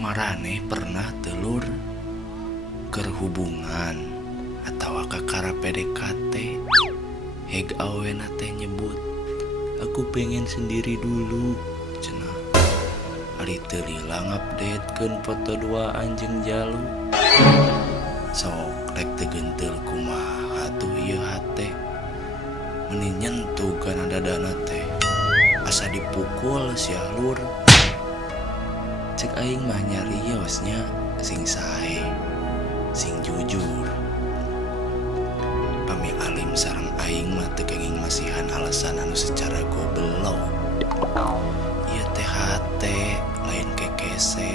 Marane pernah telur kerhubungan atau kakara PDKT heg awena teh nyebut aku pengen sendiri dulu cenah. Ari teu lila ngupdatekeun foto dua anjing jalu. Sok rek teu genteul kumaha atuh ieu hate. Meni nyentuh kana dadana teh asa dipukul si alur. Cek aing mah nyariosnya sing sae, sing jujur. Pami alim sareng aing mah teu kenging masihan alasan anu secara goblok. Ieu teh hate lain kekese.